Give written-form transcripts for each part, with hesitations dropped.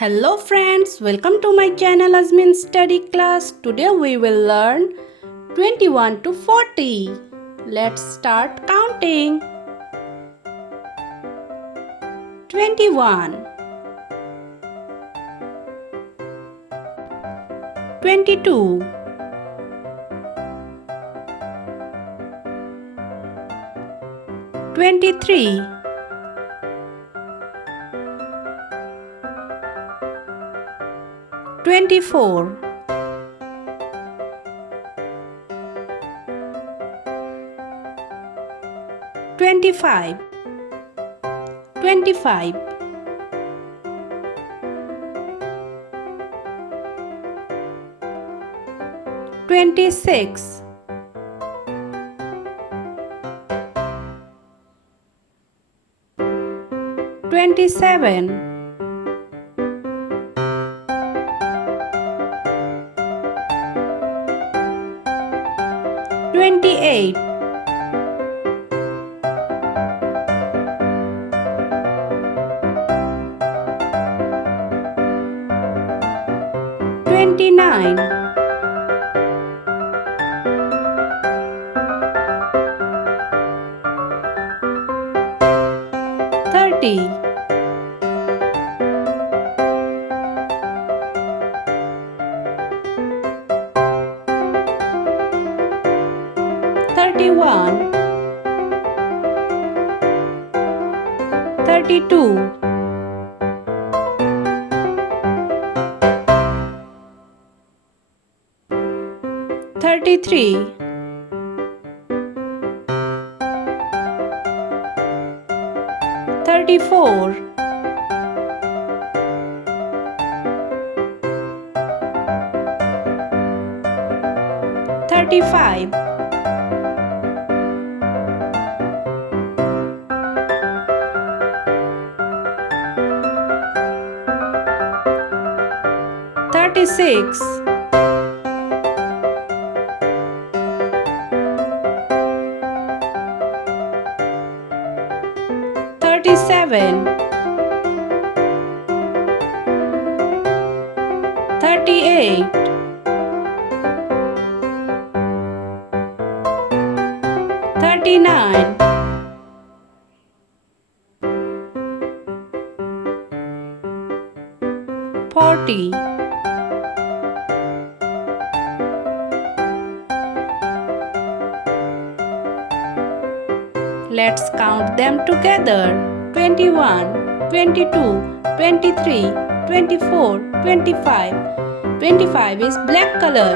Hello friends, welcome to my channel Azmin Study Class. Today we will learn 21 to 40. Let's start counting. 21 22 23 24 25 26 27 28 29 30 31 32 33 34 35 36 37 38 39 40 Let's count them together. 21 22 23 24 25 25 is black color.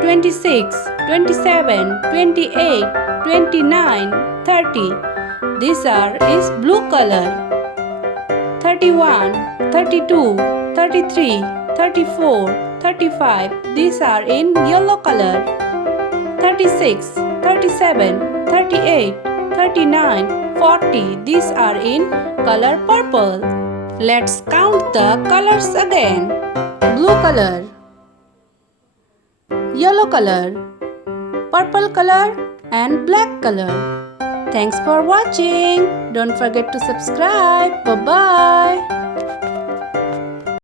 26 27 28 29 30 These are is blue color. 31 32 33 34 35 These are in yellow color. 36 37 38 39 40 These are in color purple. Let's count the colors again. Blue color, yellow color, purple color and black color. Thanks for watching. Don't forget to subscribe. Bye bye.